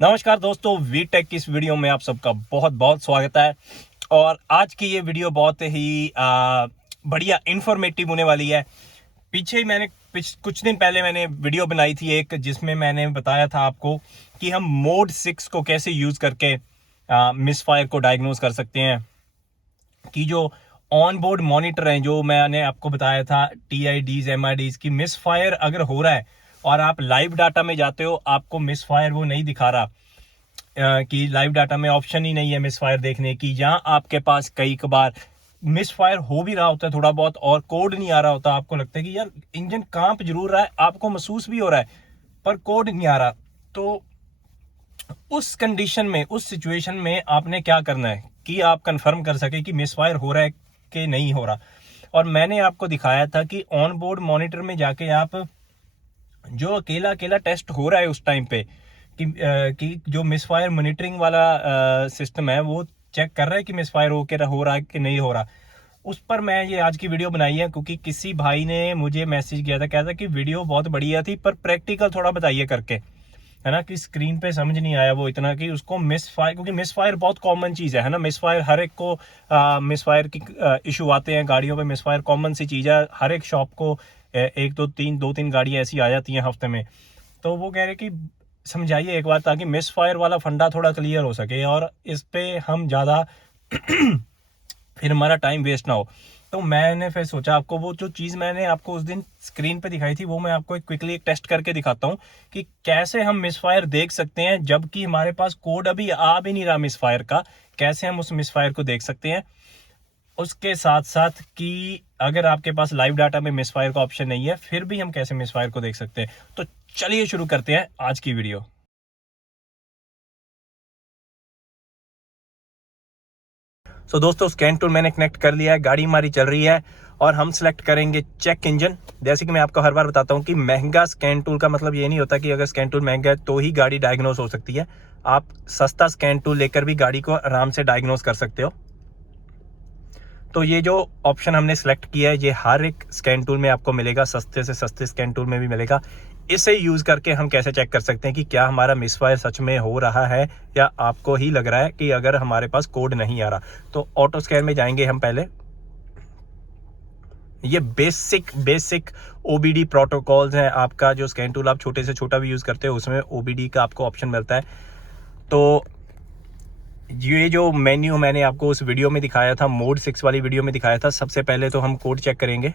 नमस्कार दोस्तों, वीटेक की इस वीडियो में आप सबका बहुत बहुत स्वागत है। और आज की ये वीडियो बहुत ही बढ़िया इन्फॉर्मेटिव होने वाली है। पीछे ही मैंने कुछ दिन पहले मैंने वीडियो बनाई थी एक, जिसमें मैंने बताया था आपको कि हम मोड 6 को कैसे यूज़ करके मिसफायर को डायग्नोज कर सकते हैं। कि जो ऑन बोर्ड मॉनिटर हैं, जो मैंने आपको बताया था TIDs MIDs की मिसफायर अगर हो रहा है और आप लाइव डाटा में जाते हो, आपको मिसफायर वो नहीं दिखा रहा, कि लाइव डाटा में ऑप्शन ही नहीं है मिसफायर देखने की, जहां आपके पास कई बार मिसफायर हो भी रहा होता है थोड़ा बहुत और कोड नहीं आ रहा होता। आपको लगता है कि यार इंजन कांप जरूर रहा है, आपको महसूस भी हो रहा है, पर कोड नहीं आ रहा। तो उस कंडीशन में, उस सिचुएशन में आपने क्या करना है कि आप कंफर्म कर सके कि मिसफायर हो रहा है कि नहीं हो रहा। और मैंने आपको दिखाया था कि ऑन बोर्ड मॉनिटर में जाके आप जो अकेला अकेला टेस्ट हो रहा है उस टाइम पे कि जो मिसफायर मॉनिटरिंग वाला सिस्टम है वो चेक कर रहा है कि मिसफायर हो रहा है कि नहीं हो रहा। उस पर मैं ये आज की वीडियो बनाई है क्योंकि किसी भाई ने मुझे मैसेज किया था, कहता कि वीडियो बहुत बढ़िया थी पर प्रैक्टिकल थोड़ा बताइए करके, है ना, कि स्क्रीन पे समझ नहीं आया वो इतना कि उसको मिसफायर, क्योंकि मिसफायर बहुत कॉमन चीज़ है ना। मिसफायर हर एक को मिसफायर की इशू आते हैं गाड़ियों पे। मिसफायर कॉमन सी चीज़ है, हर एक शॉप को एक दो तीन गाड़ियाँ ऐसी आ जाती हैं हफ्ते में। तो वो कह रहे कि समझाइए एक बार, ताकि मिसफायर वाला फंडा थोड़ा क्लियर हो सके और इस पे हम ज़्यादा फिर हमारा टाइम वेस्ट ना हो। तो मैंने फिर सोचा आपको वो जो चीज़ मैंने आपको उस दिन स्क्रीन पे दिखाई थी वो मैं आपको क्विकली एक टेस्ट करके दिखाता हूँ कि कैसे हम मिसफायर देख सकते हैं, जबकि हमारे पास कोड अभी आ भी नहीं रहा मिसफायर का। कैसे हम उस मिसफायर को देख सकते हैं, उसके साथ साथ कि अगर आपके पास लाइव डाटा में मिसफायर का ऑप्शन नहीं है फिर भी हम कैसे मिसफायर को देख सकते हैं। तो चलिए शुरू करते हैं आज की वीडियो। दोस्तों, स्कैन टूल मैंने कनेक्ट कर लिया है, गाड़ी हमारी चल रही है और हम सिलेक्ट करेंगे चेक इंजन। जैसे कि मैं आपको हर बार बताता हूं कि महंगा स्कैन टूल का मतलब ये नहीं होता कि अगर स्कैन टूल महंगा है तो ही गाड़ी डायग्नोस हो सकती है। आप सस्ता स्कैन टूल लेकर भी गाड़ी को आराम से डायग्नोस कर सकते हो। तो ये जो ऑप्शन हमने सेलेक्ट किया है ये हर एक स्कैन टूल में आपको मिलेगा, सस्ते से सस्ते स्कैन टूल में भी मिलेगा। इसे यूज करके हम कैसे चेक कर सकते हैं कि क्या हमारा मिसफायर सच में हो रहा है या आपको ही लग रहा है कि अगर हमारे पास कोड नहीं आ रहा। तो ऑटो स्कैन में जाएंगे हम पहले। ये बेसिक OBD प्रोटोकॉल्स हैं। आपका जो स्कैन टूल आप छोटे से छोटा भी यूज करते हो उसमें OBD का आपको ऑप्शन मिलता है। तो ये जो मेन्यू मैंने आपको उस वीडियो में दिखाया था, मोड 6 वाली वीडियो में दिखाया था, सबसे पहले तो हम कोड चेक करेंगे।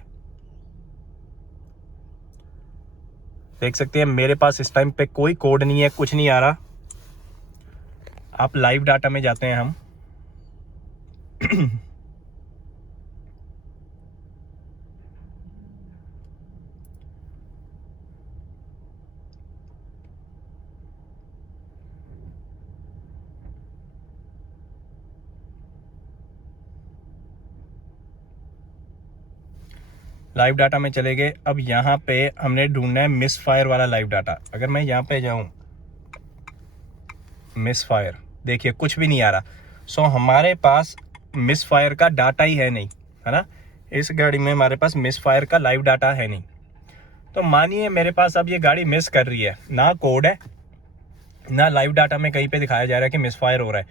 देख सकते हैं मेरे पास इस टाइम पे कोई कोड नहीं है, कुछ नहीं आ रहा। आप लाइव डाटा में जाते हैं हम लाइव डाटा में चले गए। अब यहाँ पे हमने ढूंढना है मिसफायर वाला लाइव डाटा। अगर मैं यहाँ पे जाऊँ मिसफायर, देखिए कुछ भी नहीं आ रहा। हमारे पास मिसफायर का डाटा ही है नहीं, है ना। इस गाड़ी में हमारे पास मिसफायर का लाइव डाटा है नहीं। तो मानिए मेरे पास अब ये गाड़ी मिस कर रही है, ना कोड है ना लाइव डाटा में कहीं पे दिखाया जा रहा है कि मिसफायर हो रहा है।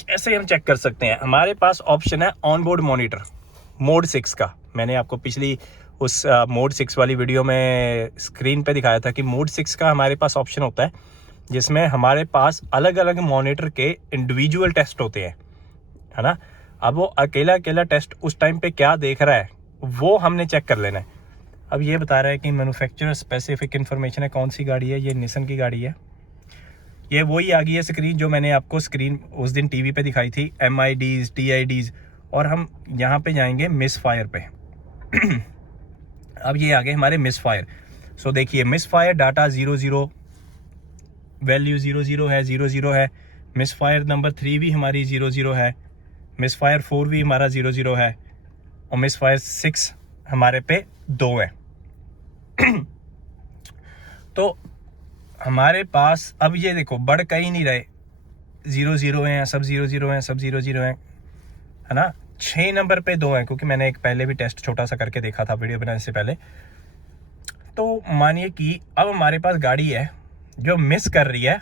कैसे हम चेक कर सकते हैं? हमारे पास ऑप्शन है ऑन बोर्ड मॉनिटर मोड 6 का। मैंने आपको पिछली उस मोड 6 वाली वीडियो में स्क्रीन पे दिखाया था कि मोड 6 का हमारे पास ऑप्शन होता है जिसमें हमारे पास अलग अलग मॉनिटर के इंडिविजुअल टेस्ट होते हैं, है ना। अब वो अकेला अकेला टेस्ट उस टाइम पे क्या देख रहा है वो हमने चेक कर लेना है। अब ये बता रहा है कि मैन्युफैक्चरर स्पेसिफिक इन्फॉर्मेशन है। कौन सी गाड़ी है? ये निसन की गाड़ी है। ये वही आ गई है स्क्रीन जो मैंने आपको स्क्रीन उस दिन टीवी पे दिखाई थी, MIDs TIDs। और हम यहाँ पे जाएंगे मिसफायर पे अब ये आ गए हमारे मिसफायर। देखिए मिसफायर डाटा 00, वैल्यू 00 है, 00 है। मिसफायर नंबर 3 भी हमारी 00 है। मिसफायर 4 भी हमारा 00 है और मिसफायर 6 हमारे पे 2 है तो हमारे पास अब ये देखो बढ़ कहीं नहीं रहे, 00 हैं, सब 00 हैं, सब 00 हैं, है ना। 6 नंबर पे 2 हैं क्योंकि मैंने एक पहले भी टेस्ट छोटा सा करके देखा था वीडियो बनाने से पहले। तो मानिए कि अब हमारे पास गाड़ी है जो मिस कर रही है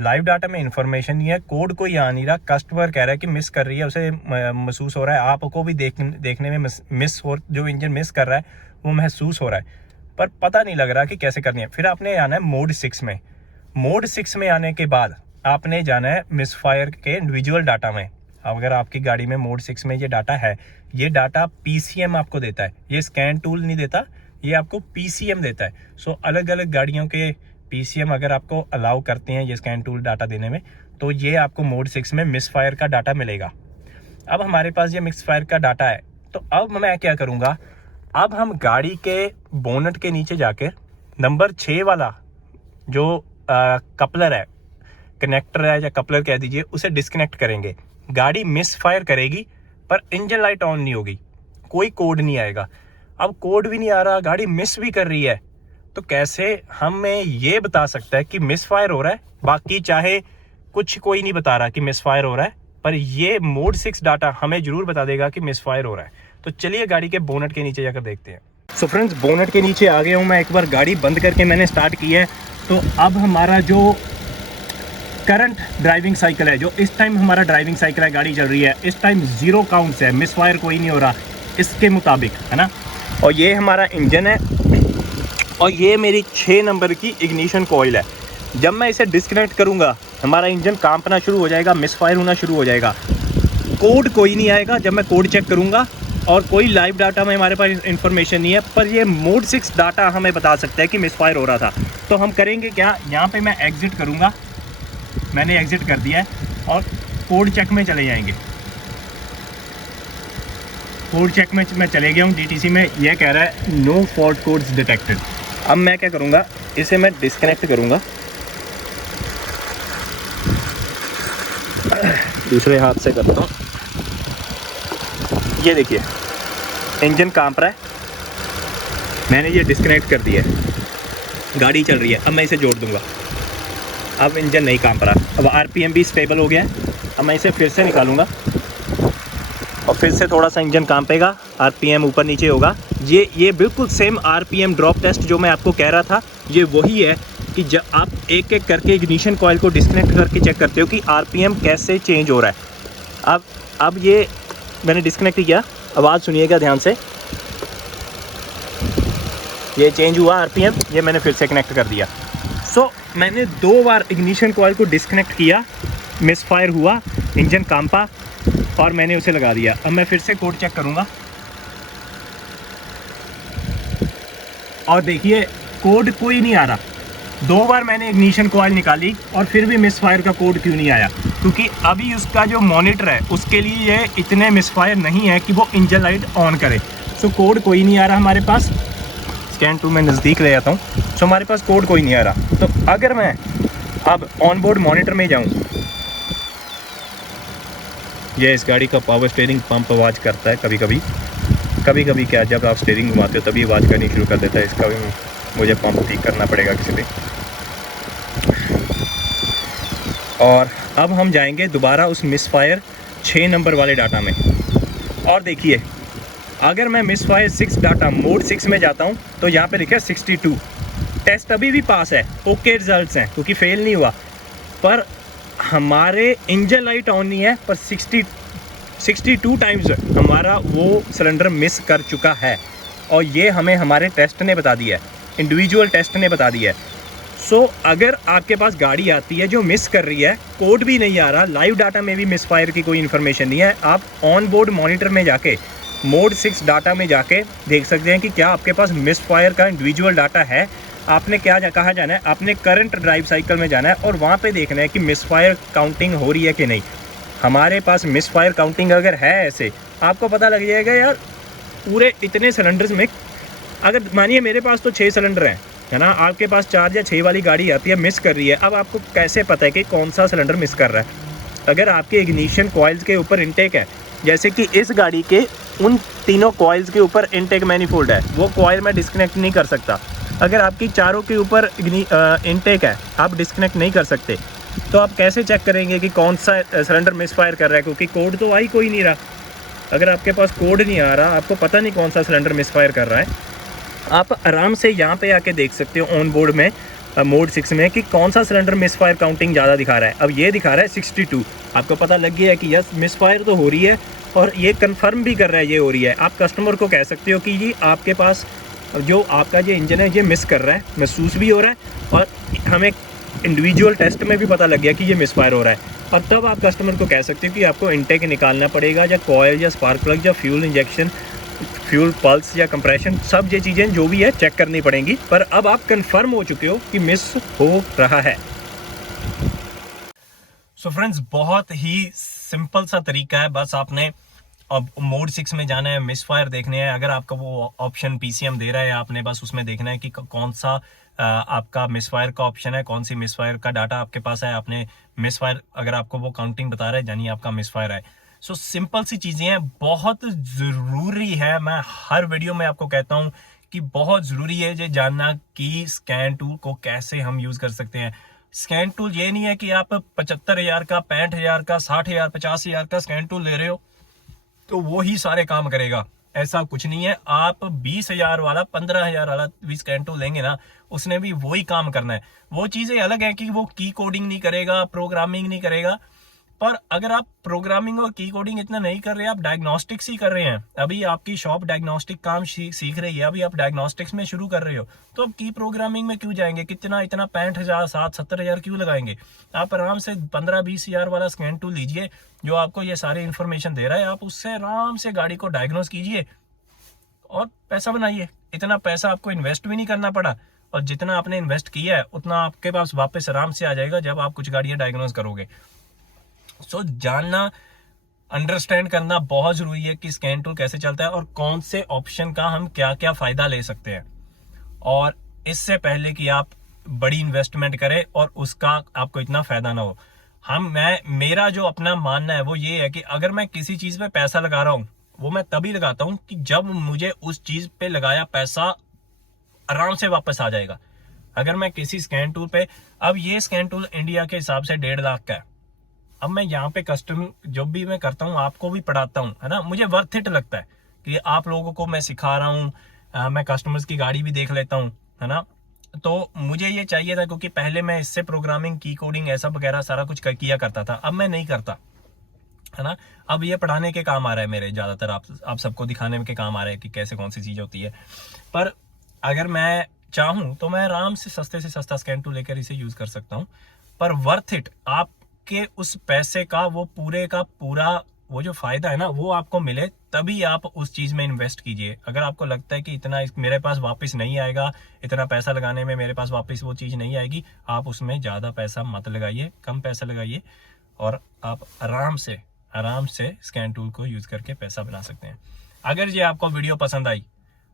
लाइव डाटा में इंफॉर्मेशन नहीं है, कोड कोई आ नहीं रहा, कस्टमर कह रहा है कि मिस कर रही है, उसे महसूस हो रहा है, आपको भी देखने में मिस हो, जो इंजन मिस कर रहा है वो महसूस हो रहा है, पर पता नहीं लग रहा कि कैसे करनी है। फिर आपने आना है मोड 6 में। मोड 6 में आने के बाद आपने जाना है मिसफायर के इंडिविजुअल डाटा में। अगर आपकी गाड़ी में मोड 6 में ये डाटा है, ये डाटा पीसीएम आपको देता है, ये स्कैन टूल नहीं देता, ये आपको पीसीएम देता है। सो अलग अलग गाड़ियों के पीसीएम अगर आपको अलाउ करते हैं ये स्कैन टूल डाटा देने में, तो ये आपको मोड 6 में मिसफायर का डाटा मिलेगा। अब हमारे पास ये मिसफायर का डाटा है, तो अब मैं क्या करूँगा, अब हम गाड़ी के बोनट के नीचे जाके नंबर 6 वाला जो कपलर है, कनेक्टर है या कपलर कह दीजिए, उसे डिस्कनेक्ट करेंगे। गाड़ी मिसफायर करेगी पर इंजन लाइट ऑन नहीं होगी, कोई कोड नहीं आएगा। अब कोड भी नहीं आ रहा, गाड़ी मिस भी कर रही है, तो कैसे हमें ये बता सकता है कि मिसफायर हो रहा है? बाकी चाहे कुछ कोई नहीं बता रहा कि मिसफायर हो रहा है, पर ये मोड 6 डाटा हमें जरूर बता देगा कि मिसफायर हो रहा है। तो चलिए गाड़ी के बोनट के नीचे जाकर देखते हैं। सो फ्रेंड्स, बोनट के नीचे आ गया हूँ मैं। एक बार गाड़ी बंद करके मैंने स्टार्ट की है, तो अब हमारा जो करंट ड्राइविंग साइकिल है, जो इस टाइम हमारा ड्राइविंग साइकिल है, गाड़ी चल रही है, इस टाइम 0 काउंट्स है, मिसफायर कोई नहीं हो रहा इसके मुताबिक, है ना। और ये हमारा इंजन है और ये मेरी 6 नंबर की इग्निशन कॉइल है। जब मैं इसे डिस्कनेक्ट करूँगा हमारा इंजन कांपना शुरू हो जाएगा, मिसफायर होना शुरू हो जाएगा। कोड कोई नहीं आएगा जब मैं कोड चेक करूँगा, और कोई लाइव डाटा में हमारे पास इंफॉर्मेशन नहीं है, पर ये मोड 6 डाटा हमें बता सकता है कि मिसफायर हो रहा था। तो हम करेंगे क्या, यहाँ पे मैं एग्जिट करूँगा, मैंने एग्जिट कर दिया है, और कोड चेक में चले जाएंगे। कोड चेक में मैं चले गया हूँ, डीटीसी में यह कह रहा है नो फॉल्ट कोड्स डिटेक्टेड। अब मैं क्या करूँगा, इसे मैं डिस्कनेक्ट करूँगा, दूसरे हाथ से करता हूँ। ये देखिए इंजन कांप रहा है, मैंने ये डिस्कनेक्ट कर दिया है, गाड़ी चल रही है। अब मैं इसे जोड़ दूंगा, अब इंजन नहीं कांप रहा, अब आरपीएम भी स्टेबल हो गया है। अब मैं इसे फिर से निकालूंगा और फिर से थोड़ा सा इंजन कांपेगा, आरपीएम ऊपर नीचे होगा। ये बिल्कुल सेम आरपीएम ड्रॉप टेस्ट जो मैं आपको कह रहा था, ये वही है कि जब आप एक एक करके इग्निशन कॉइल को डिस्कनेक्ट करके चेक करते हो कि आरपीएम कैसे चेंज हो रहा है। अब ये मैंने डिस्कनेक्ट किया, आवाज़ सुनिएगा ध्यान से, ये चेंज हुआ आरपीएम, ये मैंने फिर से कनेक्ट कर दिया। सो मैंने 2 बार इग्निशन कॉइल को डिस्कनेक्ट किया, मिसफायर हुआ, इंजन कांपा और मैंने उसे लगा दिया। अब मैं फिर से कोड चेक करूँगा और देखिए कोड कोई नहीं आ रहा। 2 बार मैंने इग्निशन कॉइल निकाली और फिर भी मिसफायर का कोड क्यों नहीं आया, क्योंकि अभी उसका जो मॉनिटर है उसके लिए ये इतने मिसफायर नहीं है कि वो इंजन लाइट ऑन करे। सो कोड कोई नहीं आ रहा हमारे पास। स्कैन टू में नज़दीक ले जाता हूँ, सो हमारे पास कोड कोई नहीं आ रहा। तो अगर मैं अब ऑन बोर्ड मॉनिटर में जाऊँ, ये इस गाड़ी का पावर स्टीयरिंग पंप आवाज़ करता है कभी कभी क्या, जब आप स्टीयरिंग घुमाते हो तभी आवाज़ करनी शुरू कर देता है। इसका भी मुझे पंप ठीक करना पड़ेगा किसी दिन। और अब हम जाएंगे दोबारा उस मिसफायर 6 नंबर वाले डाटा में, और देखिए अगर मैं मिसफायर 6 डाटा मोड 6 में जाता हूँ तो यहाँ पे लिखा है 62, टेस्ट अभी भी पास है, ओके रिजल्ट्स हैं क्योंकि फेल नहीं हुआ, पर हमारे इंजन लाइट ऑन नहीं है, पर 62 टाइम्स हमारा वो सिलेंडर मिस कर चुका है। और ये हमें हमारे टेस्ट ने बता दिया है, इंडिविजुअल टेस्ट ने बता दिया है। सो अगर आपके पास गाड़ी आती है जो मिस कर रही है, कोड भी नहीं आ रहा, लाइव डाटा में भी मिसफायर की कोई इन्फॉर्मेशन नहीं है, आप ऑन बोर्ड मॉनिटर में जाके मोड 6 डाटा में जाके देख सकते हैं कि क्या आपके पास मिसफायर का इंडिविजुअल डाटा है। आपने कहाँ जाना है, आपने करंट ड्राइव साइकिल में जाना है और वहाँ पे देखना है कि मिसफायर काउंटिंग हो रही है कि नहीं। हमारे पास मिसफायर काउंटिंग अगर है ऐसे, आपको पता लग जाएगा यार पूरे इतने सिलेंडर्स में, अगर मानिए मेरे पास तो 6 सिलेंडर हैं, है ना, आपके पास 4 या 6 वाली गाड़ी आती है मिस कर रही है। अब आपको कैसे पता है कि कौन सा सिलेंडर मिस कर रहा है? अगर आपके इग्निशन कॉइल्स के ऊपर इनटेक है, जैसे कि इस गाड़ी के उन तीनों कॉइल्स के ऊपर इनटेक मैनिफोल्ड है, वो कॉइल मैं डिस्कनेक्ट नहीं कर सकता। अगर आपकी चारों के ऊपर इनटेक है, आप डिस्कनेक्ट नहीं कर सकते, तो आप कैसे चेक करेंगे कि कौन सा सिलेंडर मिसफायर कर रहा है? क्योंकि कोड तो आई कोई नहीं रहा। अगर आपके पास कोड नहीं आ रहा, आपको पता नहीं कौन सा सिलेंडर मिसफायर कर रहा है, आप आराम से यहाँ पे आके देख सकते हो ऑन बोर्ड में मोड 6 में कि कौन सा सिलेंडर मिस फायर काउंटिंग ज़्यादा दिखा रहा है। अब ये दिखा रहा है 62। आपको पता लग गया है कि यस मिस फायर तो हो रही है, और ये कंफर्म भी कर रहा है ये हो रही है। आप कस्टमर को कह सकते हो कि जी आपके पास जो आपका ये इंजन है ये मिस कर रहा है, महसूस भी हो रहा है, और हमें इंडिविजुअल टेस्ट में भी पता लग गया कि ये मिस फायर हो रहा है। और तब आप कस्टमर को कह सकते हो कि आपको इनटेक निकालना पड़ेगा, या कॉयल या स्पार्क प्लग या फ्यूल इंजेक्शन, फ्यूल पल्स या कंप्रेशन, सब ये चीज़ें जो भी है चेक करनी पड़ेंगी। पर अब आप कंफर्म हो चुके हो कि मिस हो रहा है। सो फ्रेंड्स, बहुत ही सिंपल सा तरीका है, बस आपने अब मोड 6 में जाना है, मिस फायर देखने हैं। अगर आपका वो ऑप्शन पीसीएम दे रहा है, आपने बस उसमें देखना है कि कौन सा आपका मिस फायर का ऑप्शन है, कौन सी मिस फायर का डाटा आपके पास है। आपने मिस फायर, अगर आपको वो काउंटिंग बता रहा है, यानी आपका मिस फायर है। सो सिंपल सी चीज़ें हैं, बहुत ज़रूरी है। मैं हर वीडियो में आपको कहता हूँ कि बहुत ज़रूरी है ये जानना कि स्कैन टूल को कैसे हम यूज़ कर सकते हैं। स्कैन टूल ये नहीं है कि आप 75,000 का, 65,000 का, 60,000, 50,000 का स्कैन टूल ले रहे हो तो वो ही सारे काम करेगा, ऐसा कुछ नहीं है। आप 20,000 वाला, 15,000 वाला भी स्कैन टूल लेंगे ना, उसने भी वही काम करना है। वो चीज़ें अलग है कि वो की कोडिंग नहीं करेगा, प्रोग्रामिंग नहीं करेगा। पर अगर आप प्रोग्रामिंग और की कोडिंग इतना नहीं कर रहे, आप डायग्नोस्टिक्स ही कर रहे हैं, अभी आपकी शॉप डायग्नोस्टिक काम सीख रही है, अभी आप डायग्नोस्टिक्स में शुरू कर रहे हो, तो अब की प्रोग्रामिंग में क्यों जाएंगे? कितना इतना 65,000, 70,000 क्यों लगाएंगे? आप आराम से 15-20,000 वाला स्कैन टूल लीजिए जो आपको ये सारी इंफॉर्मेशन दे रहा है। आप उससे आराम से गाड़ी को डायग्नोस कीजिए और पैसा बनाइए। इतना पैसा आपको इन्वेस्ट भी नहीं करना पड़ा, और जितना आपने इन्वेस्ट किया है उतना आपके पास वापस आराम से आ जाएगा जब आप कुछ गाड़ियां डायग्नोस करोगे। सो जानना, अंडरस्टैंड करना बहुत जरूरी है कि स्कैन टूल कैसे चलता है और कौन से ऑप्शन का हम क्या क्या फायदा ले सकते हैं। और इससे पहले कि आप बड़ी इन्वेस्टमेंट करें और उसका आपको इतना फायदा ना हो, मेरा जो अपना मानना है वो ये है कि अगर मैं किसी चीज पे पैसा लगा रहा हूं, वो मैं तभी लगाता हूं कि जब मुझे उस चीज पे लगाया पैसा आराम से वापस आ जाएगा। अगर मैं किसी स्कैन टूल पे, अब ये स्कैन टूल इंडिया के हिसाब से 1.5 लाख का है। अब मैं यहाँ पे कस्टम जो भी मैं करता हूँ, आपको भी पढ़ाता हूँ, है ना, मुझे वर्थ इट लगता है कि आप लोगों को मैं सिखा रहा हूँ। मैं कस्टमर्स की गाड़ी भी देख लेता हूँ, है ना। तो मुझे ये चाहिए था क्योंकि पहले मैं इससे प्रोग्रामिंग, की कोडिंग, ऐसा वगैरह सारा कुछ किया करता था, अब मैं नहीं करता, है ना। अब ये पढ़ाने के काम आ रहा है मेरे, ज्यादातर आप सबको दिखाने के काम आ रहा है कि कैसे कौन सी चीज होती है। पर अगर मैं चाहूँ तो मैं आराम से सस्ते सस्ता स्कैन टूल लेकर इसे यूज कर सकता हूँ। पर वर्थ इट, आपके उस पैसे का वो पूरे का पूरा वो जो फायदा है ना, वो आपको मिले, तभी आप उस चीज में इन्वेस्ट कीजिए। अगर आपको लगता है कि इतना मेरे पास वापस नहीं आएगा, इतना पैसा लगाने में मेरे पास वापस वो चीज नहीं आएगी, आप उसमें ज्यादा पैसा मत लगाइए, कम पैसा लगाइए, और आप आराम से स्कैन टूल को यूज करके पैसा बना सकते हैं। अगर ये आपको वीडियो पसंद आई,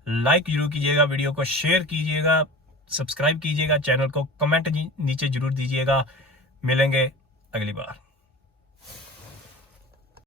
लाइक जरूर कीजिएगा, वीडियो को शेयर कीजिएगा, सब्सक्राइब कीजिएगा चैनल को, कमेंट नीचे जरूर दीजिएगा। मिलेंगे अगली बार।